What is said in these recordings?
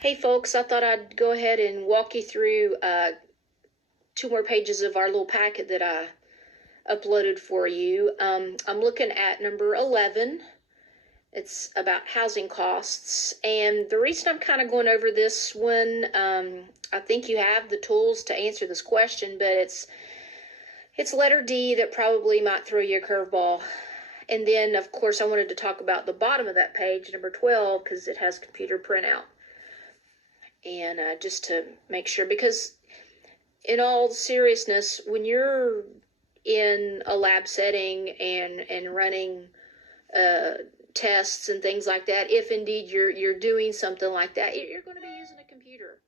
Hey folks, I thought I'd go ahead and walk you through two more pages of our little packet that I uploaded for you. I'm looking at number 11. It's about housing costs. And the reason I'm kind of going over this one, I think you have the tools to answer this question, but it's letter D that probably might throw you a curveball. And then, of course, I wanted to talk about the bottom of that page, number 12, because it has computer printout. And just to make sure, because in all seriousness, when you're in a lab setting and running tests and things like that, if indeed you're doing something like that, you're going to be using a computer.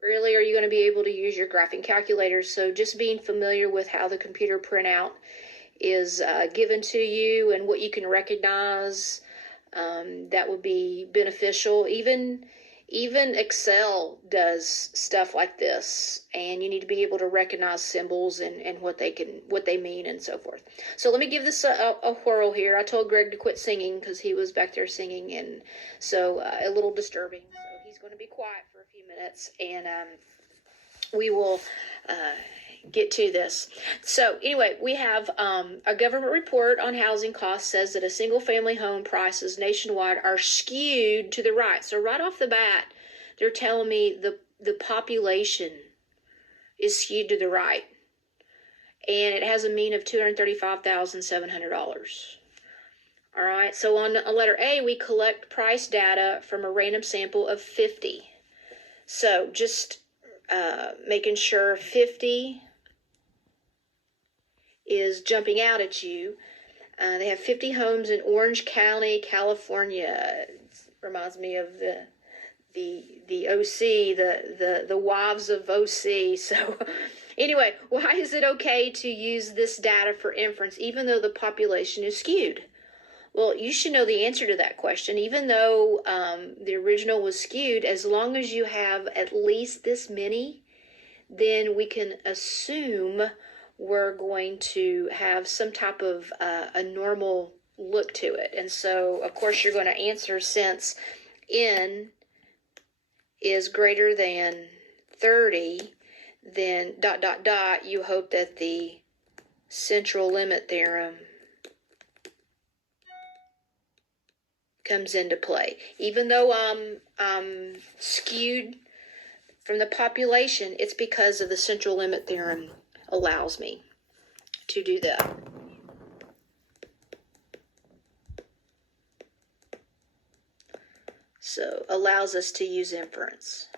Rarely are you going to be able to use your graphing calculator. So just being familiar with how the computer printout is given to you and what you can recognize, that would be beneficial. Even Excel does stuff like this, and you need to be able to recognize symbols and what they mean and so forth. So let me give this a whirl here. I told Greg to quit singing because he was back there singing, and so a little disturbing. So he's going to be quiet for a few minutes, and we will get to this. So anyway, we have a government report on housing costs says that a single family home prices nationwide are skewed to the right. So right off the bat, they're telling me the population is skewed to the right. And it has a mean of $235,700. All right, so on letter A, we collect price data from a random sample of 50. So just making sure 50 is jumping out at you. They have 50 homes in Orange County, California. It reminds me of the OC, the wives of OC. So anyway, why is it okay to use this data for inference even though the population is skewed? Well, you should know the answer to that question. Even though the original was skewed, as long as you have at least this many, then we can assume we're going to have some type of a normal look to it. And so, of course, you're going to answer since n is greater than 30, then ... you hope that the central limit theorem comes into play. Even though I'm skewed from the population, it's because of the central limit theorem allows me to do that. So allows us to use inference.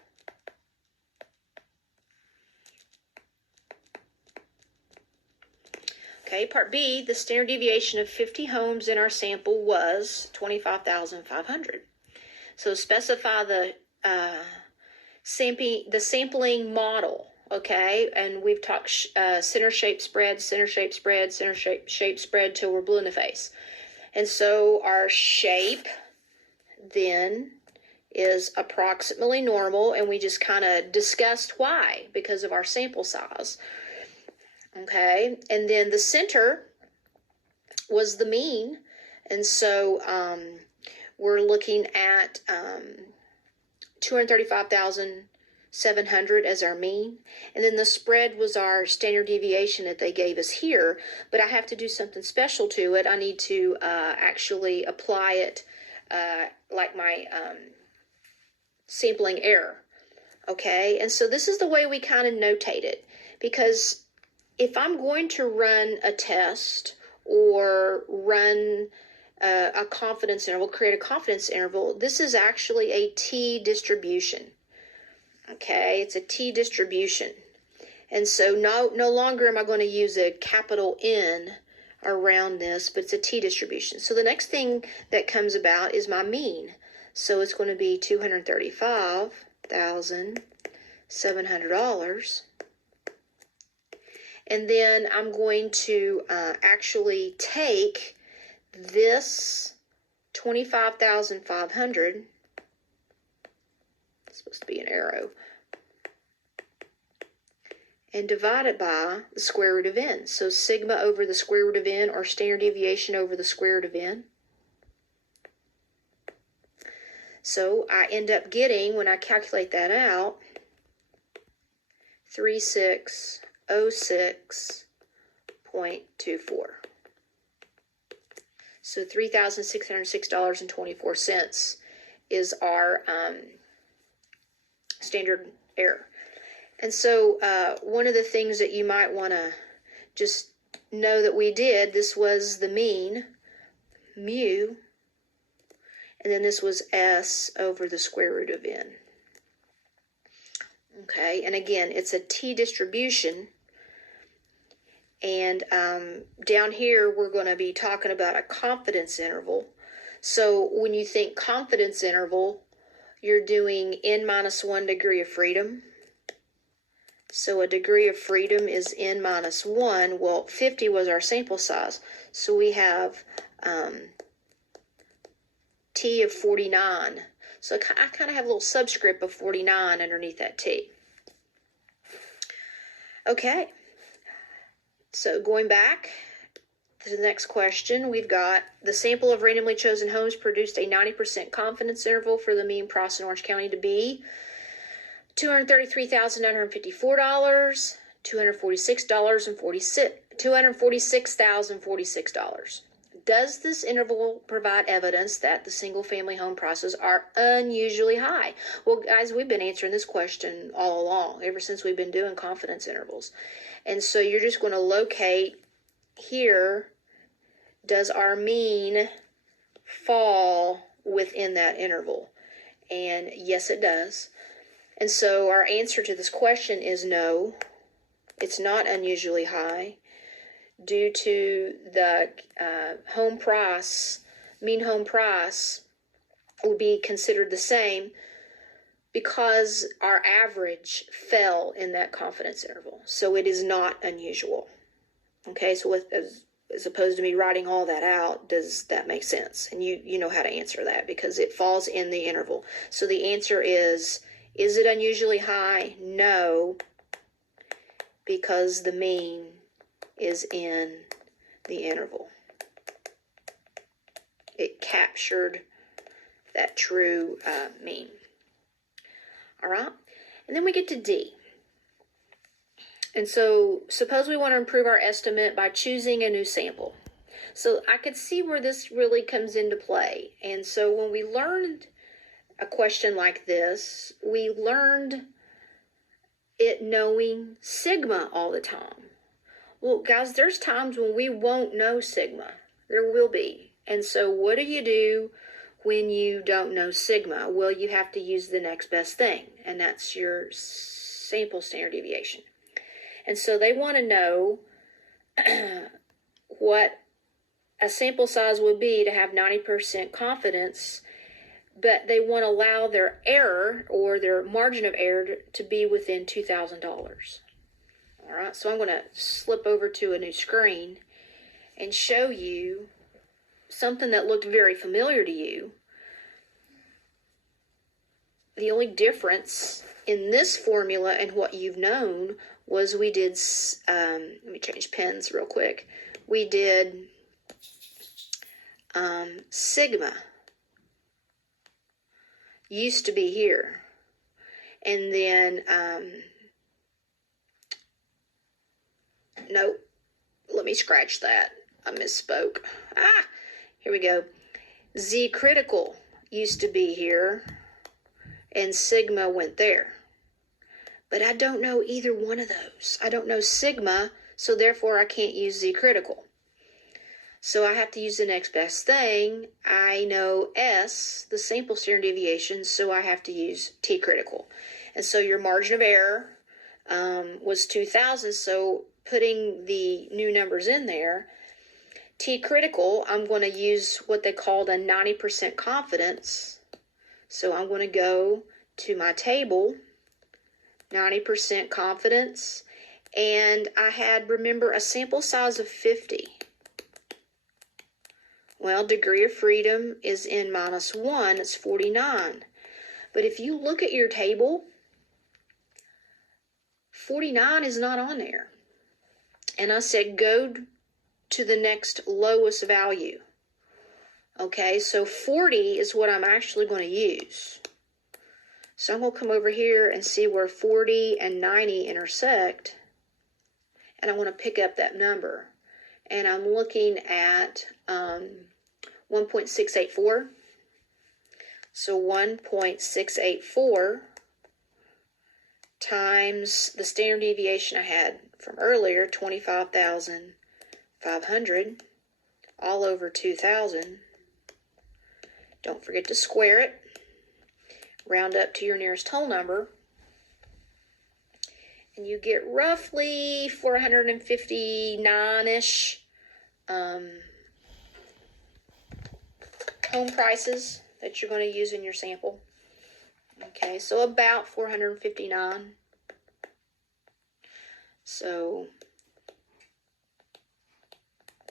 Okay, part B, the standard deviation of 50 homes in our sample was 25,500. So specify the sampling model. Okay, and we've talked center shape spread, center shape spread, center shape spread till we're blue in the face. And so our shape then is approximately normal, and we just kind of discussed why, because of our sample size. Okay, and then the center was the mean, and so we're looking at 235,700 as our mean, and then the spread was our standard deviation that they gave us here, but I have to do something special to it. I need to actually apply it like my sampling error. Okay, and so this is the way we kind of notate it, because if I'm going to run a test or run a confidence interval, create a confidence interval, this is actually a t distribution. Okay, it's a t distribution. And so no longer am I going to use a capital N around this, but it's a t distribution. So the next thing that comes about is my mean. So it's going to be $235,700. And then I'm going to actually take this 25,500, it's supposed to be an arrow, and divide it by the square root of n. So sigma over the square root of n, or standard deviation over the square root of n. So I end up getting, when I calculate that out, 3606.24. So $3,606.24 is our standard error. And so one of the things that you might want to just know that we did, this was the mean, mu, and then this was S over the square root of n. Okay, and again, it's a t distribution. And down here, we're going to be talking about a confidence interval. So when you think confidence interval, you're doing n minus 1 degree of freedom. So a degree of freedom is n minus 1. Well, 50 was our sample size. So we have t of 49. So I kind of have a little subscript of 49 underneath that t. Okay. So going back to the next question, we've got the sample of randomly chosen homes produced a 90% confidence interval for the mean price in Orange County to be $233,954, $246,046. Does this interval provide evidence that the single-family home prices are unusually high? Well, guys, we've been answering this question all along, ever since we've been doing confidence intervals. And so you're just going to locate here, does our mean fall within that interval? And yes, it does. And so our answer to this question is no, it's not unusually high, due to the home price, mean home price will be considered the same because our average fell in that confidence interval. So it is not unusual. Okay, so as opposed to me writing all that out, does that make sense? And you know how to answer that because it falls in the interval. So the answer is it unusually high? No, because the mean is in the interval. It captured that true mean. All right, and then we get to D. And so suppose we want to improve our estimate by choosing a new sample. So I could see where this really comes into play. And so when we learned a question like this, we learned it knowing sigma all the time. Well, guys, there's times when we won't know sigma. There will be. And so what do you do when you don't know sigma? Well, you have to use the next best thing, and that's your sample standard deviation. And so they want to know what a sample size would be to have 90% confidence, but they want to allow their error or their margin of error to be within $2,000. All right, so I'm going to slip over to a new screen and show you something that looked very familiar to you. The only difference in this formula and what you've known was we did, let me change pens real quick. We did sigma. Used to be here. And then, nope, let me scratch that. I misspoke. Here we go. Z critical used to be here, and sigma went there. But I don't know either one of those. I don't know sigma, so therefore I can't use Z critical. So I have to use the next best thing. I know S, the sample standard deviation, so I have to use T critical. And so your margin of error was 2,000, so putting the new numbers in there, T critical, I'm going to use what they called a 90% confidence. So I'm going to go to my table, 90% confidence, and I had, remember, a sample size of 50. Well, degree of freedom is n minus 1, it's 49. But if you look at your table, 49 is not on there. And I said go to the next lowest value. Okay, so 40 is what I'm actually going to use. So I'm going to come over here and see where 40 and 90 intersect. And I want to pick up that number. And I'm looking at 1.684. So 1.684 times the standard deviation I had from earlier, 25,500, all over 2,000. Don't forget to square it. Round up to your nearest whole number. And you get roughly 459-ish home prices that you're going to use in your sample. Okay, so about 459. So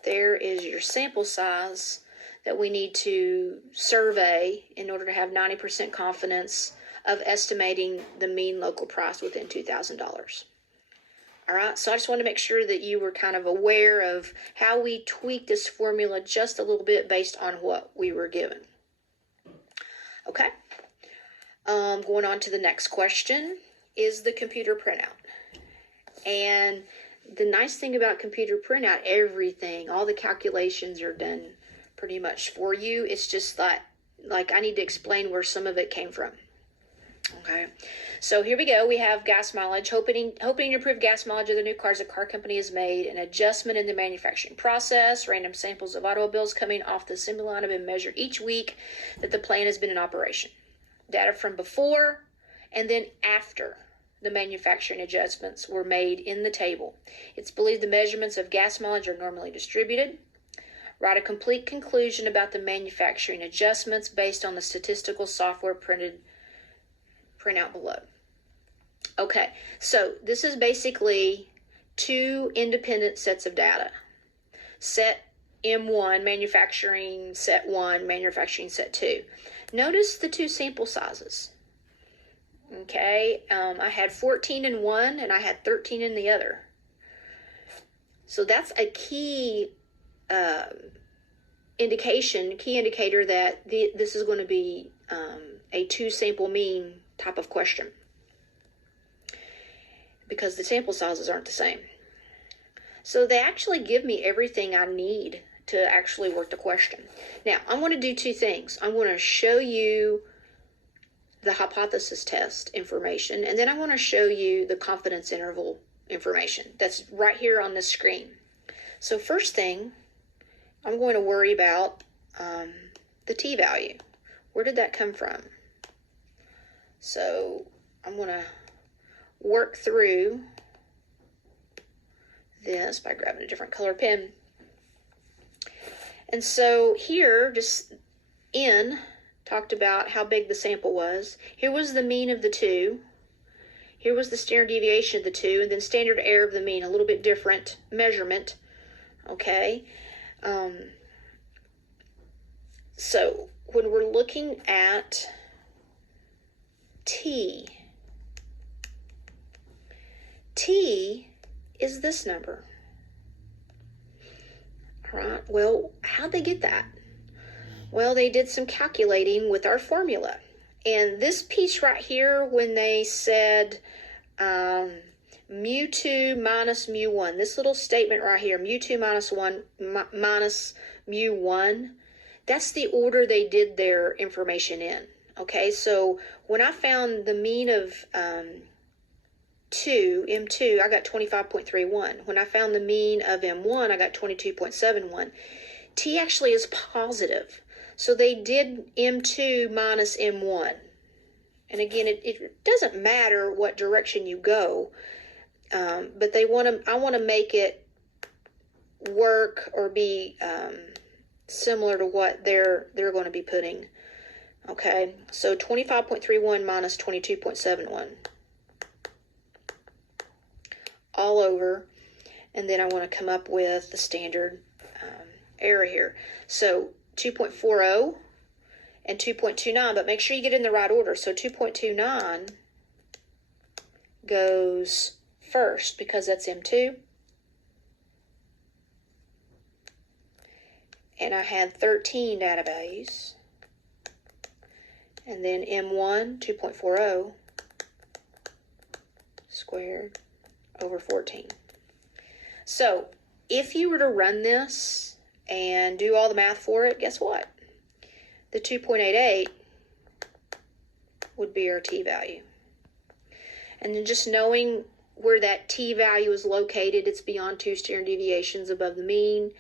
there is your sample size that we need to survey in order to have 90% confidence of estimating the mean local price within $2,000. All right, so I just want to make sure that you were kind of aware of how we tweaked this formula just a little bit based on what we were given. Okay, going on to the next question is the computer printout. And the nice thing about computer printout, everything, all the calculations are done pretty much for you. It's just like I need to explain where some of it came from. Okay, so here we go. We have gas mileage, hoping to improve gas mileage of the new cars the car company has made, an adjustment in the manufacturing process. Random samples of automobiles coming off the assembly line have been measured each week that the plant has been in operation. Data from before and then after the manufacturing adjustments were made in the table. It's believed the measurements of gas mileage are normally distributed. Write a complete conclusion about the manufacturing adjustments based on the statistical software printout below. Okay, so this is basically two independent sets of data. Set M1, manufacturing set 1, manufacturing set 2. Notice the two sample sizes. Okay, I had 14 in one and I had 13 in the other. So that's a key indicator that this is going to be a two sample mean type of question, because the sample sizes aren't the same. So they actually give me everything I need to actually work the question. Now, I'm going to do two things. I'm going to show you the hypothesis test information, and then I want to show you the confidence interval information that's right here on this screen. So first thing, I'm going to worry about the t-value. Where did that come from? So I'm going to work through this by grabbing a different color pen. And so here, just N talked about how big the sample was. Here was the mean of the two. Here was the standard deviation of the two, and then standard error of the mean, a little bit different measurement. Okay. So when we're looking at T is this number. All right, well, how'd they get that? Well, they did some calculating with our formula. And this piece right here, when they said mu2 minus mu1, this little statement right here, mu2 minus mu1, that's the order they did their information in. Okay, so when I found the mean of M2, I got 25.31. When I found the mean of M1, I got 22.71. T actually is positive. So they did M2 minus M1. And again, it doesn't matter what direction you go, but I want to make it work or be similar to what they're going to be putting. Okay, so 25.31 minus 22.71. All over, and then I want to come up with the standard error here. So 2.40 and 2.29, but make sure you get in the right order. So 2.29 goes first because that's M2. and I had 13 data values, and then M1, 2.40 squared over 14. So if you were to run this and do all the math for it, guess what? The 2.88 would be our t-value. And then just knowing where that t-value is located, it's beyond 2 standard deviations above the mean,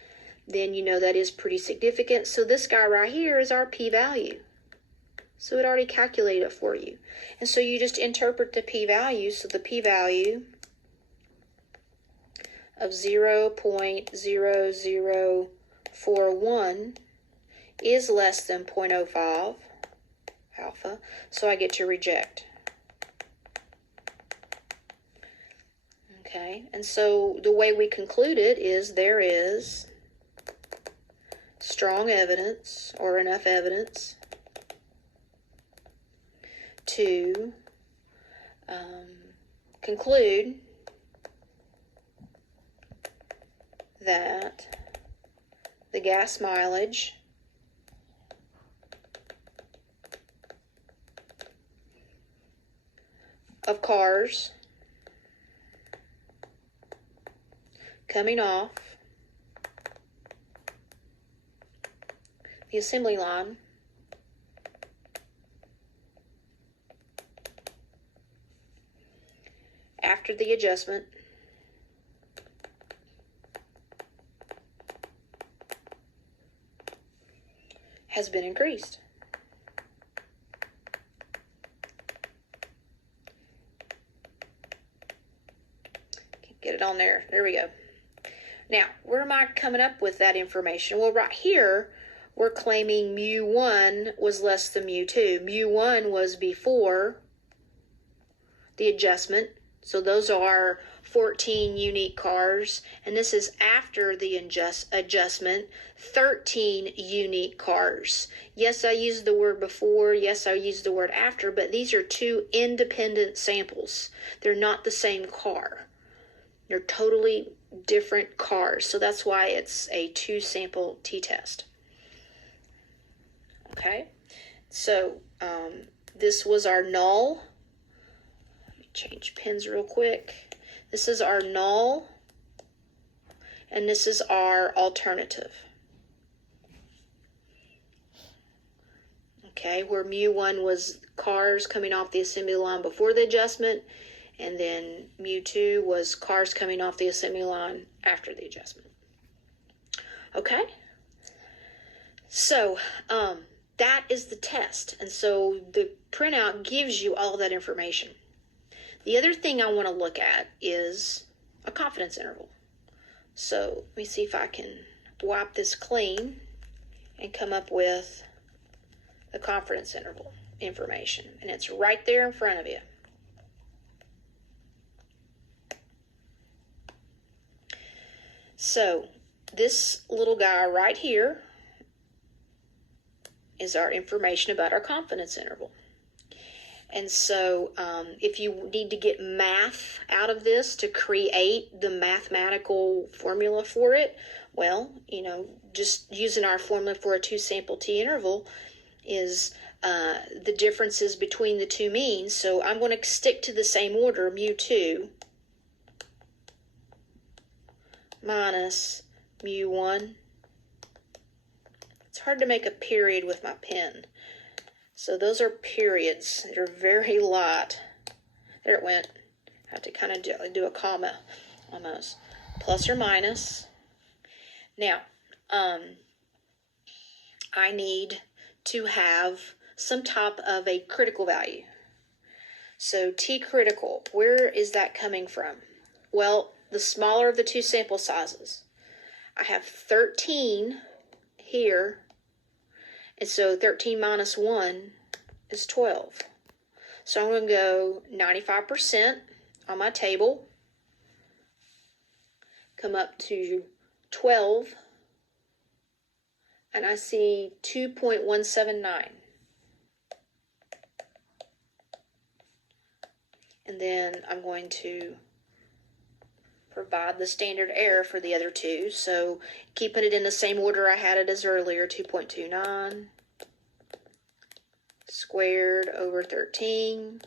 then you know that is pretty significant. So this guy right here is our p-value. So it already calculated it for you. And so you just interpret the p-value. So the p-value of 0.0041 is less than 0.05 alpha. So I get to reject. Okay, and so the way we conclude it is there is strong evidence or enough evidence to conclude that the gas mileage of cars coming off the assembly line after the adjustment has been increased. Get it on there. There we go. Now, where am I coming up with that information? Well, right here, we're claiming mu1 was less than mu2. Mu1 was before the adjustment. So those are 14 unique cars. And this is after the adjustment, 13 unique cars. Yes, I used the word before. Yes, I used the word after. But these are two independent samples. They're not the same car. They're totally different cars. So that's why it's a two-sample t-test. Okay, so this was our null. Let me change pens real quick. This is our null, and this is our alternative. Okay, where mu1 was cars coming off the assembly line before the adjustment, and then mu2 was cars coming off the assembly line after the adjustment. Okay, so that is the test, and so the printout gives you all that information. The other thing I want to look at is a confidence interval. So let me see if I can wipe this clean and come up with the confidence interval information, and it's right there in front of you. So this little guy right here is our information about our confidence interval. And so if you need to get math out of this to create the mathematical formula for it, well, you know, just using our formula for a two-sample t-interval is the differences between the two means. So I'm going to stick to the same order, mu2 minus mu1. It's hard to make a period with my pen. So those are periods. They're very light. There it went. I have to kind of do a comma almost. Plus or minus. Now, I need to have some type of a critical value. So T critical, where is that coming from? Well, the smaller of the two sample sizes. I have 13 here. And so 13 minus 1 is 12. So I'm going to go 95% on my table. Come up to 12. And I see 2.179. And then I'm going to provide the standard error for the other two. So keeping it in the same order I had it as earlier, 2.29 squared over 13,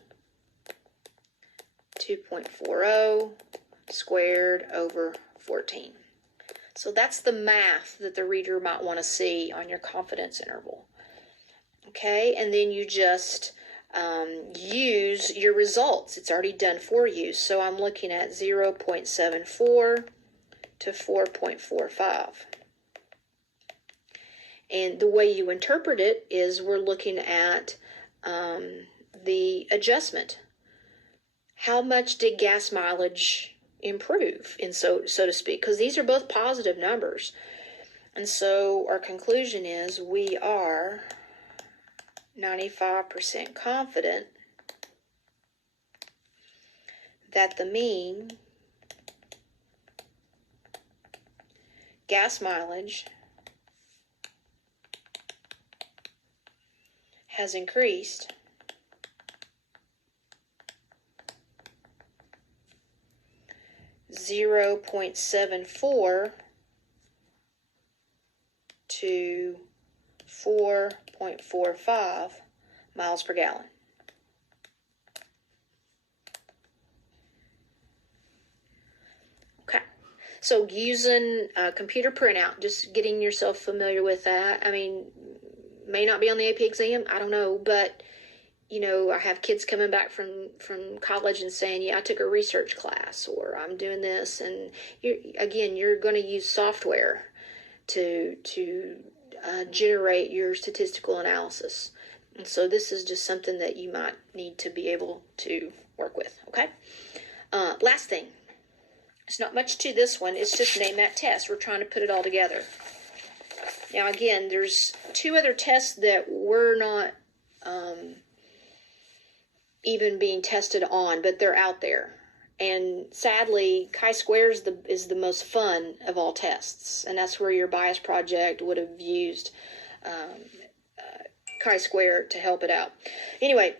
2.40 squared over 14. So that's the math that the reader might want to see on your confidence interval. Okay, and then you just use your results. It's already done for you. So I'm looking at 0.74 to 4.45. And the way you interpret it is we're looking at the adjustment. How much did gas mileage improve, so to speak? Because these are both positive numbers. And so our conclusion is we are 95% confident that the mean gas mileage has increased $0.74 to 4.45 miles per gallon. Okay, so using computer printout, just getting yourself familiar with that. I mean, may not be on the AP exam, I don't know, but you know, I have kids coming back from college and saying, yeah, I took a research class, or I'm doing this, and you're going to use software to generate your statistical analysis. And so this is just something that you might need to be able to work with, okay? Last thing, it's not much to this one, it's just name that test. We're trying to put it all together. Now again, there's two other tests that we're not even being tested on, but they're out there. And sadly, chi-square is the most fun of all tests, and that's where your bias project would have used chi-square to help it out. Anyway,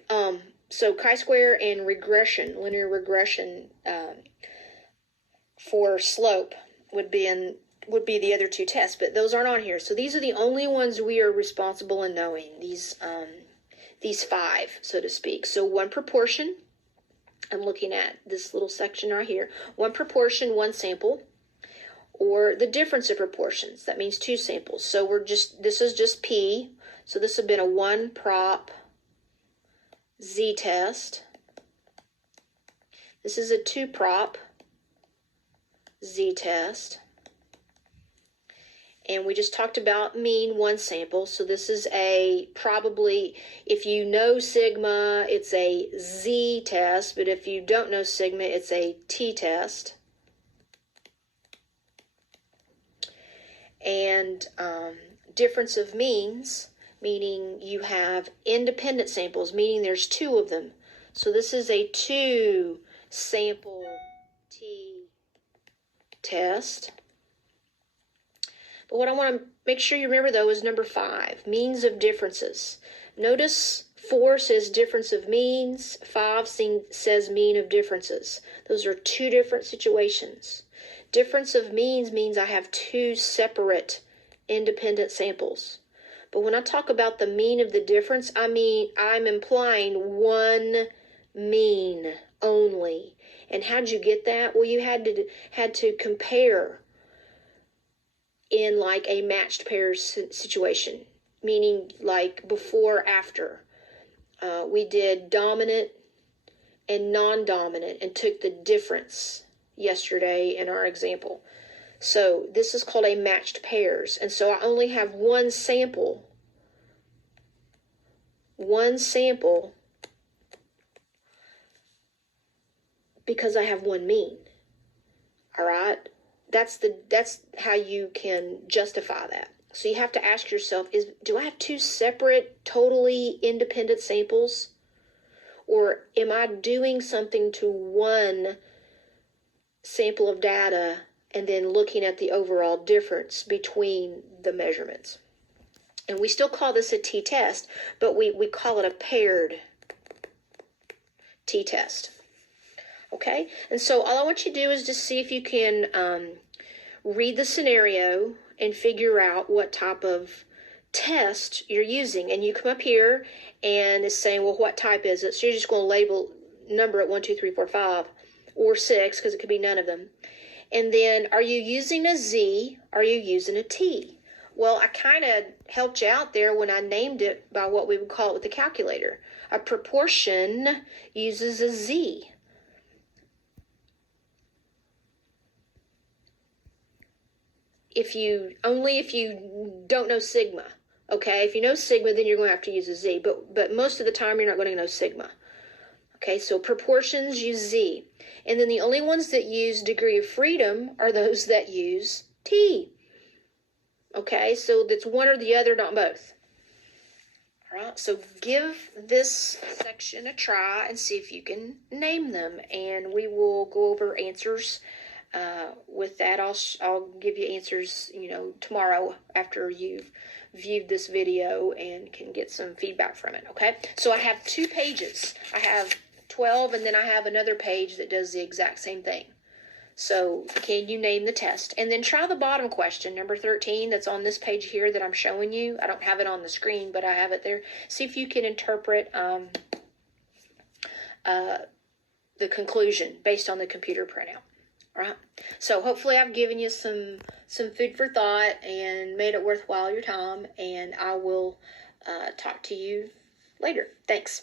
so chi-square and regression, linear regression for slope would be the other two tests, but those aren't on here. So these are the only ones we are responsible in knowing. These five, so to speak. So one proportion, I'm looking at this little section right here. One proportion, one sample, or the difference of proportions. That means two samples. So this is just P. So this would have been a one prop Z test. This is a two prop Z test. And we just talked about mean one sample. So this is probably, if you know sigma, it's a Z test. But if you don't know sigma, it's a T test. And difference of means, meaning you have independent samples, meaning there's two of them. So this is a two sample T test. But what I want to make sure you remember, though, is number 5, means of differences. Notice 4 says difference of means, 5 says mean of differences. Those are two different situations. Difference of means I have two separate independent samples. But when I talk about the mean of the difference, I mean I'm implying one mean only. And how'd you get that? Well, you had to compare in like a matched pairs situation, meaning like before, after. We did dominant and non-dominant and took the difference yesterday in our example. So this is called a matched pairs. And so I only have one sample because I have one mean. All right? That's how you can justify that. So you have to ask yourself, do I have two separate, totally independent samples? Or am I doing something to one sample of data and then looking at the overall difference between the measurements? And we still call this a t-test, but we call it a paired t-test. Okay, and so all I want you to do is just see if you can read the scenario and figure out what type of test you're using. And you come up here and it's saying, well, what type is it? So you're just going to label, number it 1, 2, 3, 4, 5, or 6, because it could be none of them. And then, are you using a Z? Are you using a T? Well, I kind of helped you out there when I named it by what we would call it with the calculator. A proportion uses a Z. If you don't know sigma. Okay, if you know sigma, then you're going to have to use a Z. But most of the time, you're not going to know sigma. Okay, so proportions use Z. And then the only ones that use degree of freedom are those that use T. Okay, so that's one or the other, not both. All right, so give this section a try and see if you can name them. And we will go over answers. With that, I'll give you answers, tomorrow after you've viewed this video and can get some feedback from it. Okay, so I have 2 pages. I have 12, and then I have another page that does the exact same thing. So can you name the test? And then try the bottom question, number 13, that's on this page here that I'm showing you. I don't have it on the screen, but I have it there. See if you can interpret the conclusion based on the computer printout. All right. So hopefully I've given you some food for thought and made it worthwhile your time. And I will talk to you later. Thanks.